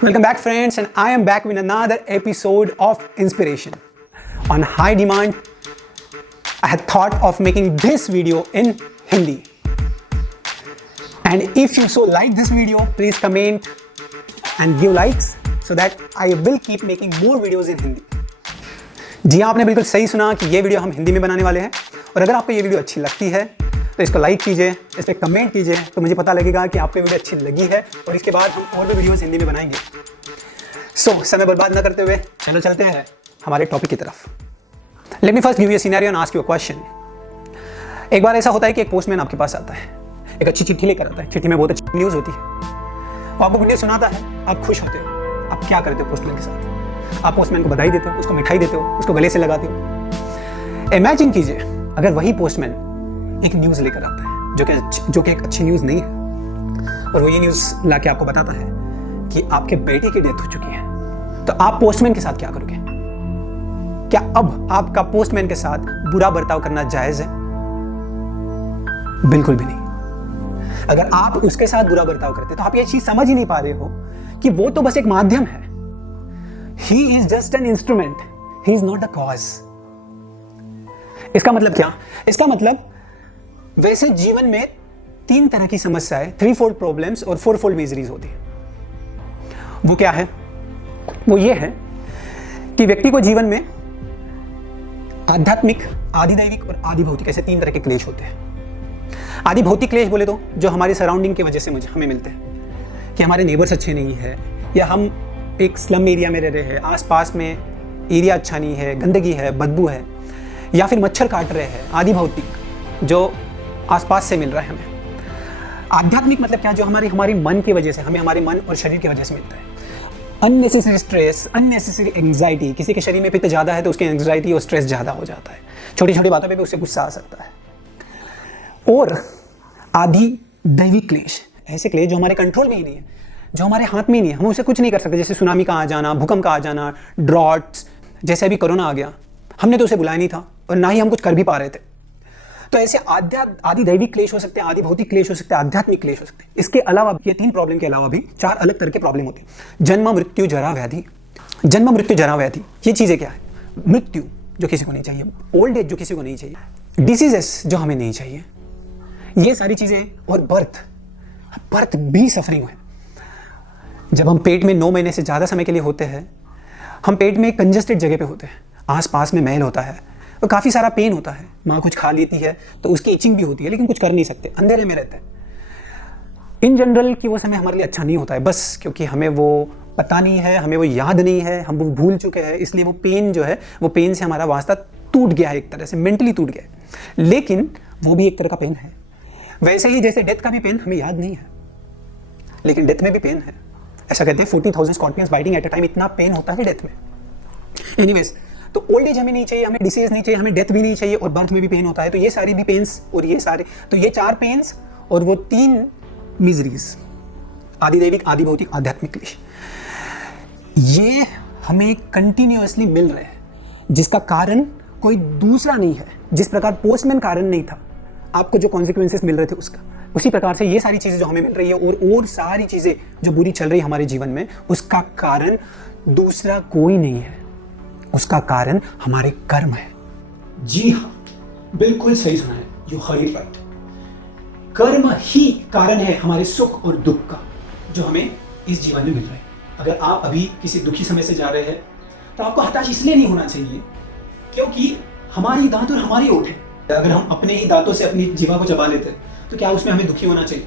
Welcome back, friends, and I am back with another episode of Inspiration. On high demand, I had thought of making this video in Hindi. And if you so like this video, please comment and give likes so that I will keep making more videos in Hindi. जी हाँ, आपने बिल्कुल सही सुना कि ये video हम हिंदी में बनाने वाले हैं। और अगर आपको ये वीडियो अच्छी लगती है तो इसको लाइक कीजिए, इस पर कमेंट कीजिए, तो मुझे पता लगेगा कि आपको वीडियो अच्छी लगी है और इसके बाद हम और भी वीडियोस हिंदी में बनाएंगे। समय बर्बाद न करते हुए चलो चलते हैं हमारे टॉपिक की तरफ। Let me first give you a scenario and ask you a question. एक बार ऐसा होता है कि एक पोस्टमैन आपके पास आता है, एक अच्छी चिट्ठी लेकर आता है। चिट्ठी में बहुत अच्छी न्यूज़ होती है, वो आपको न्यूज़ सुनाता है, आप खुश होते हो। आप क्या करते हो पोस्टमैन के साथ? आप पोस्टमैन को बधाई देते हो, उसको मिठाई देते हो, उसको गले से लगाते हो। इमेजिन कीजिए अगर वही पोस्टमैन एक न्यूज़ लेकर आता है जो कि एक अच्छी न्यूज़ नहीं है, और वो ये न्यूज़ लाके आपको बताता है कि आपके बेटे की डेथ हो चुकी है, तो आप पोस्टमैन के साथ क्या करोगे? क्या अब आपका पोस्टमैन के साथ बुरा बर्ताव करना जायज है? बिल्कुल भी नहीं। अगर आप उसके साथ बुरा बर्ताव करते तो आप ये चीज समझ ही नहीं पा रहे हो कि वो तो बस एक माध्यम है। He is just an instrument. He is not the cause. इसका मतलब क्या? इसका मतलब वैसे जीवन में 3 तरह की समस्याएं, 3-fold प्रॉब्लम्स और 4-fold मिजरीज होती है। वो क्या है? वो ये है कि व्यक्ति को जीवन में आध्यात्मिक, आधिदैविक और आदि भौतिक, ऐसे 3 तरह के क्लेश होते हैं। आदि भौतिक क्लेश बोले तो जो हमारी सराउंडिंग की वजह से हमें मिलते हैं, कि हमारे नेबर्स अच्छे नहीं है, या हम एक स्लम एरिया में रह रहे हैं, आसपास में एरिया अच्छा नहीं है, गंदगी है, बदबू है, या फिर मच्छर काट रहे हैं। आदि भौतिक जो आसपास से मिल रहा है हमें। आध्यात्मिक मतलब क्या? जो हमारी मन की वजह से, हमें हमारे मन और शरीर की वजह से मिलता है। Unnecessary stress, unnecessary anxiety. किसी के शरीर में पित्त ज़्यादा है तो उसकी एंग्जाइटी और स्ट्रेस ज़्यादा हो जाता है, छोटी छोटी बातों पे भी उससे गुस्सा आ सकता है। और आदि दैविक क्लेश, ऐसे क्लेश जो हमारे कंट्रोल में ही नहीं है, जो हमारे हाथ में ही नहीं है, हम उसे कुछ नहीं कर सकते। जैसे सुनामी का आ जाना, भूकंप का आ जाना, ड्रॉट्स, जैसे अभी कोरोना आ गया, हमने तो उसे बुलाया नहीं था और ना ही हम कुछ कर भी पा रहे थे। तो ऐसे आदि दैविक क्लेश हो सकते हैं, आदि भौतिक क्लेश हो सकते हैं, आध्यात्मिक क्लेश हो सकते हैं। इसके अलावा ये 3 प्रॉब्लम के अलावा भी 4 अलग तरह के प्रॉब्लम होते हैं। जन्म, मृत्यु, जरा, व्याधि। जन्म, मृत्यु, जरा, व्याधि, ये चीजें क्या है? मृत्यु जो किसी को नहीं चाहिए, ओल्ड एज जो किसी को नहीं चाहिए, डिसीजेस जो हमें नहीं चाहिए, ये सारी चीजें। और बर्थ भी सफरिंग है। जब हम पेट में 9 महीने से ज्यादा समय के लिए होते हैं, हम पेट में कंजस्टेड जगह पे होते हैं, आसपास में मैल होता है, तो काफ़ी सारा पेन होता है। माँ कुछ खा लेती है तो उसकी इचिंग भी होती है, लेकिन कुछ कर नहीं सकते, अंधेरे में रहते हैं। इन जनरल कि वो समय हमारे लिए अच्छा नहीं होता है, बस क्योंकि हमें वो पता नहीं है, हमें वो याद नहीं है, हम वो भूल चुके हैं, इसलिए वो पेन जो है, वो पेन से हमारा वास्ता टूट गया है, एक तरह से मेंटली टूट गया है। लेकिन वो भी एक तरह का पेन है। वैसे ही जैसे डेथ का भी पेन हमें याद नहीं है, लेकिन डेथ में भी पेन है। ऐसा कहते हैं 40,000 scorpions biting at a time, इतना पेन होता है डेथ में। एनीवेज, तो ओल्ड एज हमें नहीं चाहिए, हमें डिसीज नहीं चाहिए, हमें डेथ भी नहीं चाहिए, और बर्थ में भी पेन होता है। तो ये सारी भी पेन्स और ये सारे, तो ये 4 पेन्स और वो 3 मिजरीज, आदिदैविक, आदि भौतिक, आध्यात्मिक क्लेश, ये हमें कंटिन्यूअसली मिल रहे हैं, जिसका कारण कोई दूसरा नहीं है। जिस प्रकार पोस्टमैन कारण नहीं था, आपको जो कॉन्सिक्वेंसेस मिल रहे थे उसका, उसी प्रकार से ये सारी चीजें जो हमें मिल रही है और सारी चीजें जो बुरी चल रही है हमारे जीवन में, उसका कारण दूसरा कोई नहीं है, उसका कारण हमारे कर्म है। जी हाँ, बिल्कुल सही सुना है, यू हर्ड इट राइट। कर्म ही कारण है हमारे सुख और दुख का, जो हमें इस जीवन में मिल रहा है। अगर आप अभी किसी दुखी समय से जा रहे हैं तो आपको हताश इसलिए नहीं होना चाहिए क्योंकि हमारी दांत और हमारी ओठ है। अगर हम अपने ही दांतों से अपनी जीवा को चबा लेते तो क्या उसमें हमें दुखी होना चाहिए?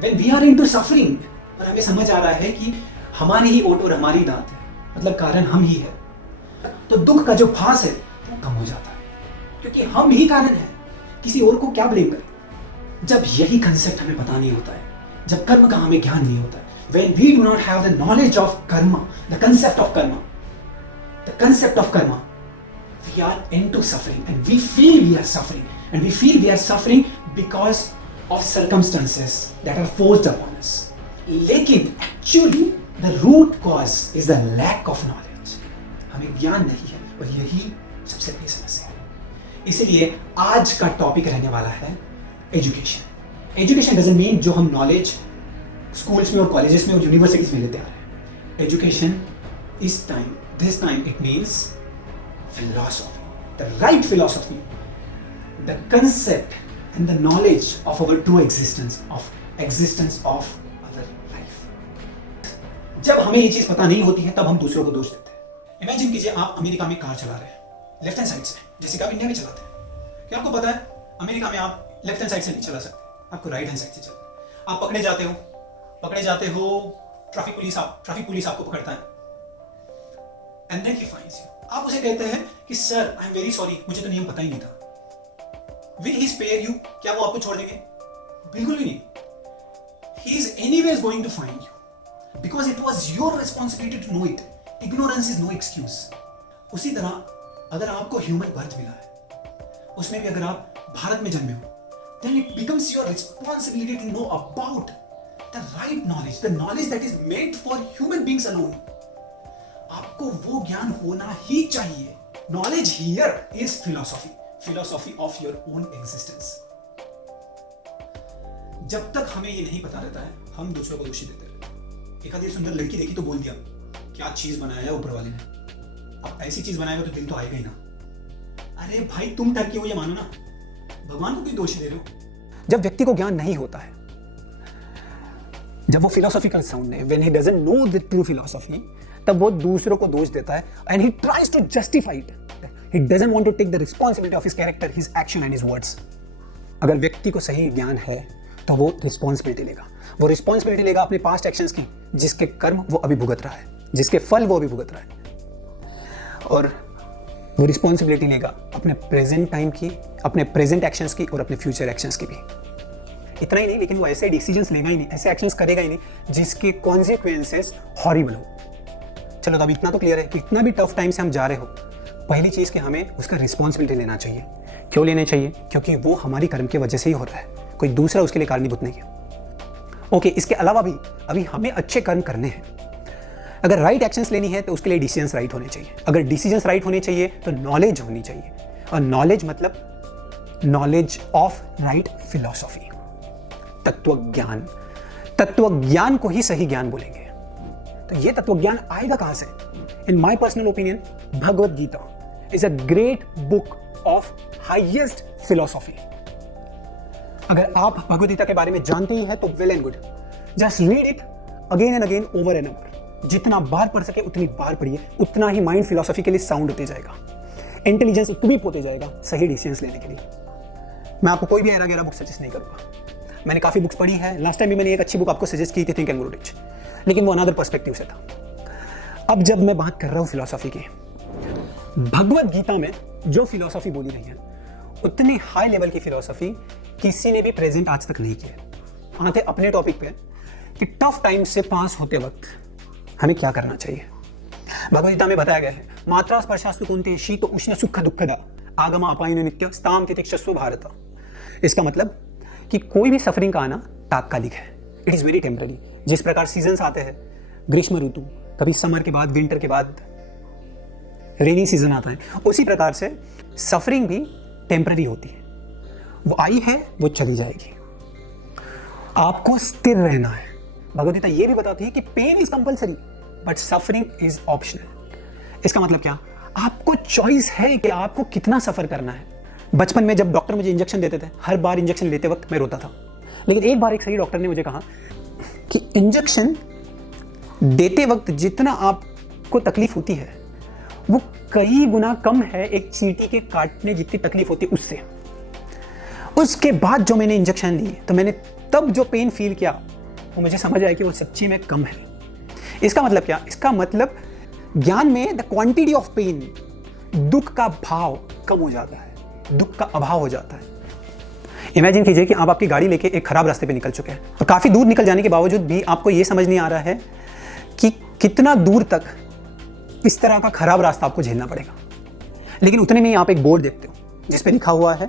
When we are into suffering, और हमें समझ आ रहा है कि हमारी ही ओठ और हमारी दांत है, मतलब कारण हम ही है, तो दुख का जो फास है वो कम हो जाता है, क्योंकि हम ही कारण है, किसी और को क्या ब्लेम करें। जब यही कंसेप्ट हमें पता नहीं होता है, जब कर्म का हमें ज्ञान नहीं होता है, when we do not have the knowledge of karma, the concept of karma, we are into suffering and we feel we are suffering, and we feel we are suffering because of circumstances that are forced upon us. लेकिन actually the root cause is the lack of knowledge. हमें ज्ञान नहीं है, और यही सबसे बड़ी समस्या है। इसीलिए आज का टॉपिक रहने वाला है एजुकेशन। एजुकेशन डजंट मीन जो हम नॉलेज स्कूल्स में और कॉलेजेस में और यूनिवर्सिटीज में लेते आ रहे हैं। education is time. This time it means philosophy, the right philosophy, the concept and the knowledge of our true existence of our life. जब हमें ये चीज पता नहीं होती है तब हम दूसरों को दोष देते हैं। इमेजिन कीजिए आप अमेरिका में कार चला रहे हैं लेफ्ट हैंड साइड से, जैसे कि आप इंडिया में चलाते हैं। क्या आपको पता है अमेरिका में आप लेफ्ट हैंड साइड से नहीं चला सकते, आपको राइट हैंड साइड से चलना। आप पकड़े जाते हो, ट्रैफिक पुलिस आपको पकड़ता है, and then he finds you. आप उसे कहते हैं कि sir I am very sorry, मुझे तो नियम पता ही नहीं था। Will he spare you? क्या वो आपको छोड़ देंगे? बिल्कुल भी नहीं। He is anyways going to find you because it was your responsibility to know it. Ignorance is no excuse. उसी तरह अगर आपको ह्यूमन बर्थ मिला है, उसमें भी अगर आप भारत में जन्मे हो, then it becomes your responsibility to know about the right knowledge, the knowledge that is made for human beings alone. आपको वो ज्ञान होना ही चाहिए। Knowledge here is philosophy of your own existence. जब तक हमें ये नहीं पता रहता है हम दूसरों को दोषी देते रहते हैं। एक आधी सुंदर लड़की देखी तो बोल दिया क्या चीज बनाया है ऊपर वाले ने। अब ऐसी चीज बनाएगा तो दिल तो आएगा ही ना। अरे भाई तुम टर्की हो ये मानो ना, भगवान को क्यों दोषी दे रहे हो? जब व्यक्ति को ज्ञान नहीं होता है, जब वो फिलोसॉफिकल साउंड है, when he doesn't know the true philosophy, तब वो दूसरों को दोष देता है and he tries to justify it. He doesn't want to take the responsibility of his character, his action and his words. अगर व्यक्ति को सही ज्ञान है तो वो रिस्पॉन्सिबिलिटी लेगा। वो रिस्पॉन्सिबिलिटी लेगा अपने पास्ट एक्शंस की, जिसके कर्म वो अभी भुगत रहा है, जिसके फल वो अभी भुगत रहा है। और वो रिस्पॉन्सिबिलिटी लेगा अपने प्रेजेंट टाइम की, अपने प्रेजेंट एक्शंस की और अपने फ्यूचर एक्शंस की भी। इतना ही नहीं, लेकिन वो ऐसे डिसीजंस लेगा ही नहीं, ऐसे एक्शंस करेगा ही नहीं जिसके कॉन्सिक्वेंसेस हॉरिबल हो। चलो तो अब इतना तो क्लियर है कि इतना भी टफ टाइम से हम जा रहे हो, पहली चीज कि हमें उसका रिस्पॉन्सिबिलिटी लेना चाहिए। क्यों लेना चाहिए? क्योंकि वो हमारी कर्म की वजह से ही हो रहा है, कोई दूसरा उसके लिए कारणीभूत नहीं है। ओके, इसके अलावा भी अभी हमें अच्छे कर्म करने हैं। अगर राइट एक्शंस लेनी है तो उसके लिए डिसीजंस राइट होने चाहिए। अगर डिसीजंस राइट होने चाहिए तो नॉलेज होनी चाहिए, और नॉलेज मतलब नॉलेज ऑफ राइट फिलॉसफी, तत्वज्ञान। तत्वज्ञान को ही सही ज्ञान बोलेंगे। तो ये तत्वज्ञान आएगा कहां से? In my personal opinion, Bhagavad Gita is a great book of highest philosophy. अगर आप भगवद गीता के बारे में जानते ही हैं तो well and good, just read it again and again, over and over. जितना बार पढ़ सके उतनी बार पढ़िए, उतना ही माइंड फिलॉसफी के लिए साउंड होते जाएगा, इंटेलिजेंस भी होते जाएगा सही डिसीजंस लेने के लिए। मैं आपको कोई भी ऐरा गैरा बुक सजेस्ट नहीं करूंगा। मैंने काफी बुक्स पढ़ी है, लास्ट टाइम भी मैंने एक अच्छी बुक आपको सजेस्ट की थी, थिंक एंड ग्रो रिच, लेकिन वो अनदर पर्सपेक्टिव से था। अब जब मैं बात कर रहा हूं फिलॉसफी की, भगवद गीता में जो फिलॉसफी बोली गई है उतनी हाई लेवल की फिलॉसफी किसी ने भी प्रेजेंट आज तक नहीं की है। आते अपने टॉपिक पे कि टफ टाइम से पास होते वक्त हमें क्या करना चाहिए। भगवद गीता में बताया गया है, मात्रा स्पर्शास्तु कौन्तेय शीत उष्ण सुख दुःखदा आगम अपायनो नित्य स्ताम तितिक्षस्व भारत। इसका मतलब कि कोई भी सफरिंग का आना तात्कालिक है, इट इज वेरी टेम्पररी। जिस प्रकार सीजन्स आते हैं, ग्रीष्म ऋतु, कभी समर के बाद विंटर के बाद रेनी सीजन आता है, उसी प्रकार से सफरिंग भी टेम्पररी होती है। वो आई है, वो चली जाएगी, आपको स्थिर रहना है। भगवद गीता ये भी बताती है कि pain is compulsory but suffering is optional. इसका मतलब क्या? आपको चॉइस है कि आपको कितना सफर करना है। बचपन में जब डॉक्टर मुझे इंजेक्शन देते थे, हर बार इंजेक्शन लेते वक्त मैं रोता था, लेकिन एक बार एक सही डॉक्टर ने मुझे कहा कि इंजेक्शन देते वक्त जितना आपको तकलीफ होती है वो कई गुना कम है एक चींटी के काटने जितनी तकलीफ होती है उससे। उसके बाद जो मैंने इंजेक्शन लिए तो मैंने तब जो पेन फील किया वो मुझे समझ आया कि वो सच्ची में कम है। इसका मतलब क्या? इसका मतलब ज्ञान में द क्वांटिटी ऑफ पेन, दुख का भाव कम हो जाता है, दुख का अभाव हो जाता है। इमेजिन कीजिए कि आप आपकी गाड़ी लेके एक खराब रास्ते पे निकल चुके हैं और काफी दूर निकल जाने के बावजूद भी आपको यह समझ नहीं आ रहा है कि कितना दूर तक इस तरह का खराब रास्ता आपको झेलना पड़ेगा। लेकिन उतने में ही आप एक बोर्ड देखते हो जिस पे लिखा हुआ है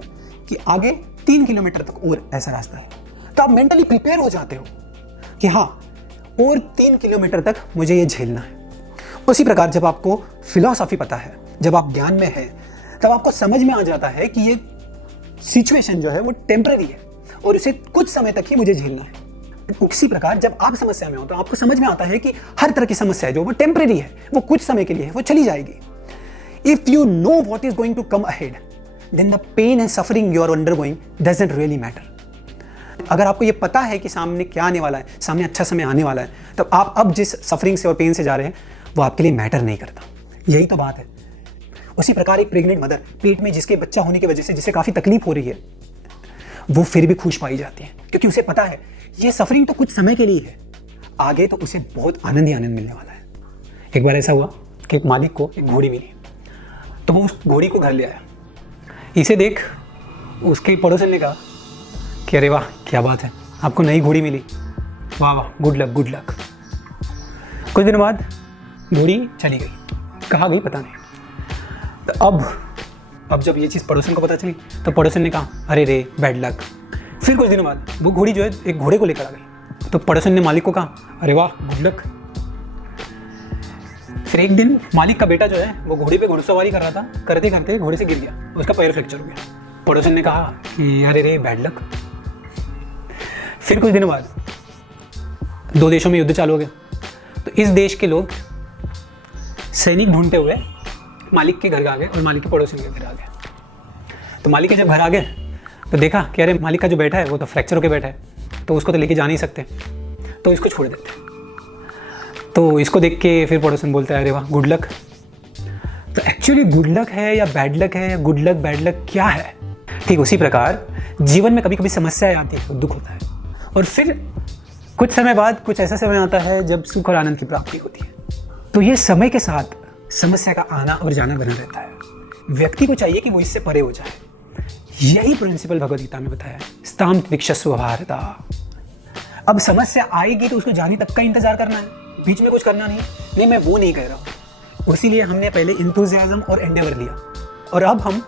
कि आगे 3 किलोमीटर तक और ऐसा रास्ता है, तो आप मेंटली प्रिपेयर हो जाते हो कि हाँ और 3 किलोमीटर तक मुझे ये झेलना है। उसी प्रकार जब आपको फिलॉसफी पता है, जब आप ज्ञान में है, तब आपको समझ में आ जाता है कि ये सिचुएशन जो है वो टेम्पररी है और उसे कुछ समय तक ही मुझे झेलना है। उसी प्रकार जब आप समस्या में हो तो आपको समझ में आता है कि हर तरह की समस्या है जो वो टेम्परेरी है, वो कुछ समय के लिए है, वो चली जाएगी। If you know what is going to come ahead, then the pain and suffering you are undergoing doesn't really matter. अगर आपको ये पता है कि सामने क्या आने वाला है, सामने अच्छा समय आने वाला है, तब आप अब जिस सफरिंग से और पेन से जा रहे हैं वो आपके लिए मैटर नहीं करता। यही तो बात है। उसी प्रकार एक प्रेग्नेंट मदर, पेट में जिसके बच्चा होने की वजह से जिसे काफ़ी तकलीफ हो रही है, वो फिर भी खुश पाई जाती है, क्योंकि उसे पता है ये सफरिंग तो कुछ समय के लिए है, आगे तो उसे बहुत आनंद ही आनंद मिलने वाला है। एक बार ऐसा हुआ कि एक मालिक को एक घोड़ी मिली, तो वो उस घोड़ी को घर ले आया। इसे देख उसके पड़ोसन ने कहा कि अरे वाह क्या बात है, आपको नई घोड़ी मिली, वाह वाह, गुड लक गुड लक। कुछ दिनों बाद घोड़ी चली गई, कहाँ गई पता नहीं। तो अब जब ये चीज़ पड़ोसन को पता चली तो पड़ोसन ने कहा अरे रे बैड लक। फिर कुछ दिनों बाद वो घोड़ी जो है एक घोड़े को लेकर आ गई, तो पड़ोसन ने मालिक को कहा अरे वाह गुड लक। फिर एक दिन मालिक का बेटा जो है वो घोड़ी पे घुड़सवारी कर रहा था, करते करते घोड़े से गिर गया, उसका पैर फ्रैक्चर हो गया। पड़ोसन ने कहा कि अरे रे बैड लक। फिर कुछ दिनों बाद दो देशों में युद्ध चालू हो गया, तो इस देश के लोग सैनिक ढूंढते हुए मालिक के घर आ गए और मालिक के पड़ोसी के घर आ गए। तो मालिक के जब घर आ गए तो देखा कि अरे मालिक का जो बैठा है वो तो फ्रैक्चर होकर बैठा है, तो उसको तो लेके जा नहीं सकते, तो इसको छोड़ देते। तो इसको देख के फिर पड़ोसन बोलता है अरे वाह गुड लक। तो एक्चुअली गुड लक है या बैड लक है, गुड लक बैड लक क्या है? ठीक उसी प्रकार जीवन में कभी कभी समस्याएं आती है, दुख होता है, और फिर कुछ समय बाद कुछ ऐसा समय आता है जब सुख और आनंद की प्राप्ति होती है। तो ये समय के साथ समस्या का आना और जाना बना रहता है। व्यक्ति को चाहिए कि वो इससे परे हो जाए। यही प्रिंसिपल भगवद गीता में बताया है, स्ताम तितिक्षस्व भारता। अब समस्या आएगी तो उसको जाने तक का इंतजार करना है, बीच में कुछ करना नहीं मैं वो नहीं कह रहा हूँ। इसीलिए हमने पहले इंथुजियाज्म और एंडेवर लिया, और अब हम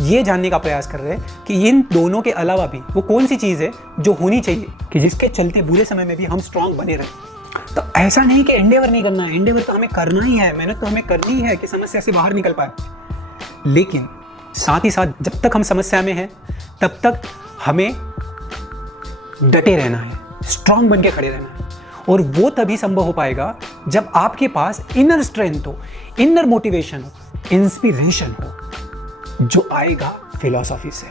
ये जानने का प्रयास कर रहे हैं कि इन दोनों के अलावा भी वो कौन सी चीज़ है जो होनी चाहिए कि जिसके चलते बुरे समय में भी हम स्ट्रांग बने रहें। तो ऐसा नहीं कि एंडेवर नहीं करना है, एंडेवर तो हमें करना ही है, मेहनत तो हमें करनी है कि समस्या से बाहर निकल पाए। लेकिन साथ ही साथ जब तक हम समस्या में हैं तब तक हमें डटे रहना है, स्ट्रांग बन के खड़े रहना है। और वो तभी संभव हो पाएगा जब आपके पास इनर स्ट्रेंथ हो, इनर मोटिवेशन हो, इंस्पिरेशन हो, जो आएगा फिलॉसफी से।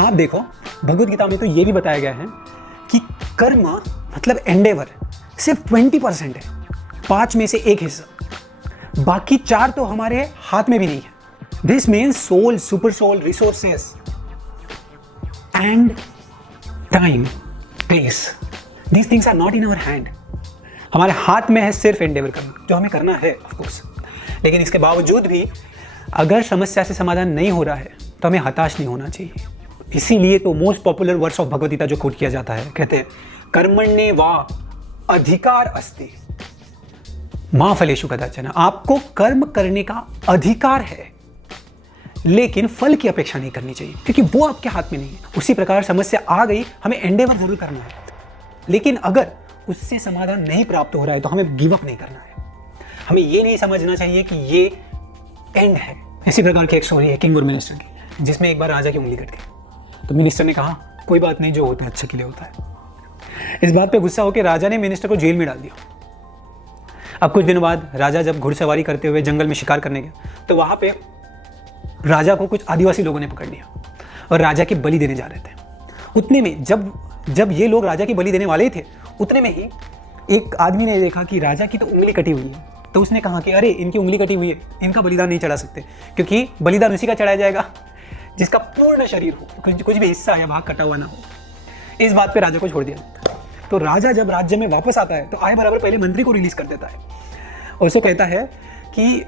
आप देखो भगवद गीता में तो ये भी बताया गया है कि कर्म मतलब एंडेवर सिर्फ 20% है, 5 में से 1 हिस्सा, बाकी 4 तो हमारे हाथ में भी नहीं है। This means soul, super soul, resources and time, place, these things are not in our hand. हमारे हाथ में है सिर्फ एंडेवर करना, जो हमें करना है ऑफ कोर्स। लेकिन इसके बावजूद भी अगर समस्या से समाधान नहीं हो रहा है तो हमें हताश नहीं होना चाहिए। इसीलिए तो most popular words of Bhagavad Gita जो कोट किया जाता है, कहते हैं कर्मण्ये वा अधिकार अस्ति मां फलेषु कदाचन। आपको कर्म करने का अधिकार है, लेकिन फल की अपेक्षा नहीं करनी चाहिए, क्योंकि वो आपके हाथ में नहीं है। उसी प्रकार समस्या आ गई, हमें एंडेवर जरूर करना है, लेकिन अगर उससे समाधान नहीं प्राप्त हो रहा है तो हमें गिव अप नहीं करना है। हमें ये नहीं समझना चाहिए कि ये एंड है। इसी प्रकार की एक स्टोरी है किंग और मिनिस्टर की, जिसमें एक बार राजा की उंगली कट गई। तो मिनिस्टर ने कहा कोई बात नहीं, जो होता है अच्छे के लिए होता है। इस बात पे गुस्सा होकर राजा ने मिनिस्टर को जेल में डाल दिया। अब कुछ दिनों बाद राजा जब घुड़सवारी करते हुए जंगल में शिकार करने गया, तो वहां पे राजा को कुछ आदिवासी लोगों ने पकड़ लिया और राजा की बलि देने जा रहे थे। उतने में जब ये लोग राजा की बलि देने वाले थे, उतने में ही एक आदमी ने देखा कि राजा की तो उंगली कटी हुई है। तो उसने कहा कि अरे इनकी उंगली कटी हुई है, इनका बलिदान नहीं चढ़ा सकते, क्योंकि बलिदान उसी का चढ़ाया जाएगा जिसका पूर्ण शरीर हो, कुछ भी हिस्सा या भाग कटा हुआ ना हो। इस बात पे राजा को छोड़ दिया। तो राजा जब राज्य में वापस आता है तो आए बराबर पहले मंत्री को रिलीज कर देता है और उसको कहता है कि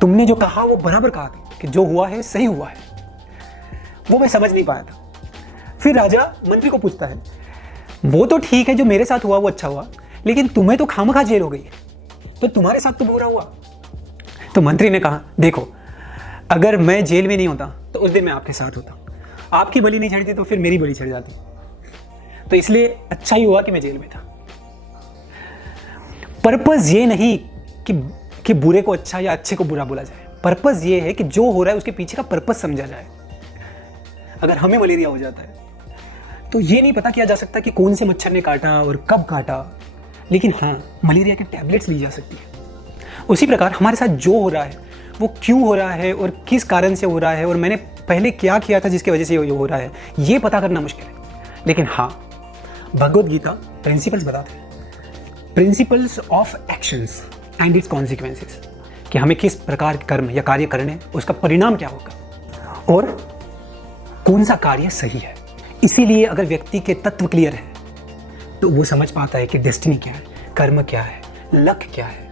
तुमने जो कहा वो बराबर कहा था, कि जो हुआ है सही हुआ है, वो मैं समझ नहीं पाया था। फिर राजा मंत्री को पूछता है, वो तो ठीक है जो मेरे साथ हुआ वो अच्छा हुआ, लेकिन तुम्हें तो खामखा जेल हो गई, तो तुम्हारे साथ तो बुरा हुआ। तो मंत्री ने कहा देखो, अगर मैं जेल में नहीं होता तो उस दिन मैं आपके साथ होता, आपकी बलि नहीं चढ़ती तो फिर मेरी बलि चढ़ जाती, तो इसलिए अच्छा ही हुआ कि मैं जेल में था। पर्पस ये नहीं कि बुरे को अच्छा या अच्छे को बुरा बोला जाए, पर्पस ये है कि जो हो रहा है उसके पीछे का पर्पस समझा जाए। अगर हमें मलेरिया हो जाता है तो ये नहीं पता किया जा सकता कि कौन से मच्छर ने काटा और कब काटा, लेकिन हाँ मलेरिया की टैबलेट्स ली जा सकती है। उसी प्रकार हमारे साथ जो हो रहा है वो क्यों हो रहा है और किस कारण से हो रहा है और मैंने पहले क्या किया था जिसकी वजह से ये हो रहा है, ये पता करना मुश्किल है। लेकिन हाँ, भगवद गीता प्रिंसिपल्स बताते हैं, principles of actions and it's consequences, कि हमें किस प्रकार के कर्म या कार्य करने, उसका परिणाम क्या होगा और कौन सा कार्य सही है। इसीलिए अगर व्यक्ति के तत्व क्लियर है तो वो समझ पाता है कि डेस्टिनी क्या है, कर्म क्या है, लक क्या है,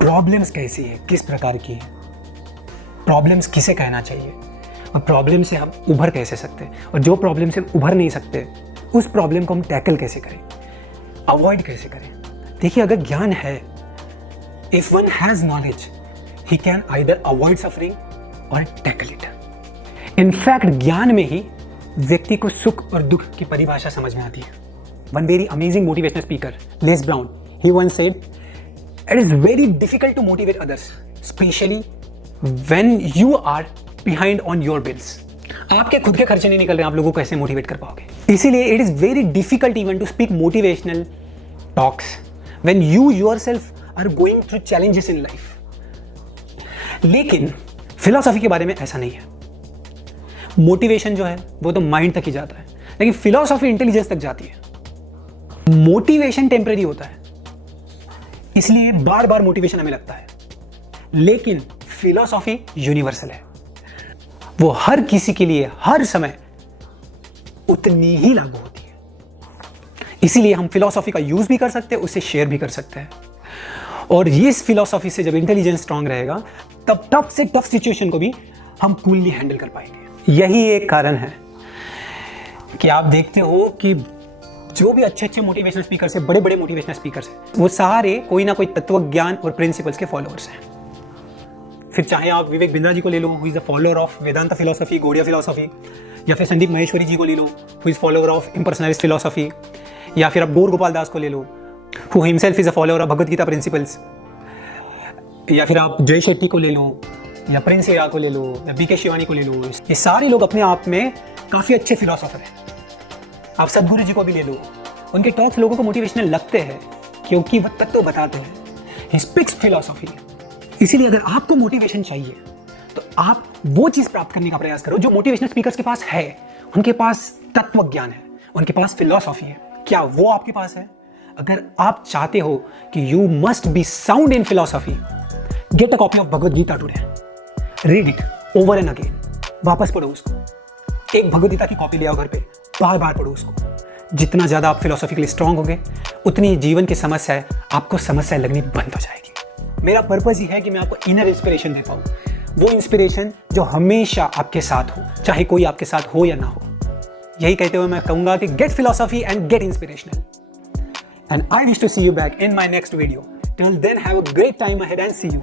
प्रॉब्लम्स कैसी है, किस प्रकार की है, प्रॉब्लम्स किसे कहना चाहिए और प्रॉब्लम से हम उभर कैसे सकते हैं, और जो प्रॉब्लम से उभर नहीं सकते उस प्रॉब्लम को हम टैकल कैसे करें, अवॉइड कैसे करें। देखिए, अगर ज्ञान है, if one has knowledge he can either avoid suffering और टैकल इट। इनफैक्ट ज्ञान में ही व्यक्ति को सुख और दुख की परिभाषा समझ में आती है। One very amazing motivational speaker, Les Brown, he once said, it is very difficult to motivate others, especially when you are behind on your bills. आपके खुद के खर्चे नहीं निकल रहे, आप लोगों को कैसे मोटिवेट कर पाओगे। इसीलिए it is very difficult even to speak motivational talks when you yourself are going through challenges in life. लेकिन फिलॉसफी के बारे में ऐसा नहीं है। मोटिवेशन जो है वो तो माइंड तक ही जाता है, लेकिन फिलॉसफी इंटेलिजेंस तक जाती है। मोटिवेशन टेम्परेरी होता है, इसलिए बार बार मोटिवेशन हमें लगता है, लेकिन फिलॉसफी यूनिवर्सल है, वो हर किसी के लिए हर समय उतनी ही लागू होती है। इसीलिए हम फिलॉसफी का यूज भी कर सकते हैं, उसे शेयर भी कर सकते हैं। और इस फिलॉसफी से जब इंटेलिजेंस स्ट्रांग रहेगा, तब टफ से टफ सिचुएशन को भी हम कूलली हैंडल कर पाएंगे। यही एक कारण है कि आप देखते हो कि जो भी अच्छे अच्छे मोटिवेशनल स्पीकर्स हैं, बड़े बड़े मोटिवेशनल स्पीकर्स हैं, वो सारे कोई ना कोई तत्व ज्ञान और प्रिंसिपल्स के फॉलोअर्स हैं। फिर चाहे आप विवेक बिंद्रा जी को ले लो, who is the follower of Vedanta philosophy, Gaudiya philosophy, या फिर संदीप महेश्वरी जी को ले लो, who is follower of impersonalist philosophy, या फिर आप गौर गोपाल दास को ले लो, who himself is a follower of Bhagavad Gita principles, या फिर आप जय शेट्टी को ले लो, या प्रिंस एरा को ले लो, या बीके शिवानी को ले लो। ये सारे लोग अपने आप में काफ़ी अच्छे फिलॉसफर हैं। आप सदगुरु जी को भी ले लो, उनके टॉक्स लोगों को मोटिवेशनल लगते हैं क्योंकि वह तत्व बताते हैं। He speaks philosophy. इसीलिए अगर आपको मोटिवेशन चाहिए तो आप वो चीज़ प्राप्त करने का प्रयास करो जो मोटिवेशनल स्पीकर्स के पास है। उनके पास तत्व ज्ञान है, उनके पास फिलॉसफी है। क्या वो आपके पास है? अगर आप चाहते हो कि you must be sound in philosophy, get a copy of Bhagavad Gita today, read it over and again. वापस पढ़ो उसको, एक भगवद गीता की कॉपी ले आओ घर पे, बार बार पढ़ो उसको। जितना ज़्यादा आप फिलोसॉफिकली स्ट्रांग होंगे, उतनी जीवन की समस्याएं आपको समस्याएं लगनी बंद हो जाएगी। मेरा पर्पस ही है कि मैं आपको इनर इंस्पिरेशन दे पाऊँ, वो इंस्पिरेशन जो हमेशा आपके साथ हो, चाहे कोई आपके साथ हो या ना हो। यही कहते हुए मैं कहूँगा कि get philosophy and get inspirational. And I wish to see you back in my next video. Till then have a great time ahead and see you.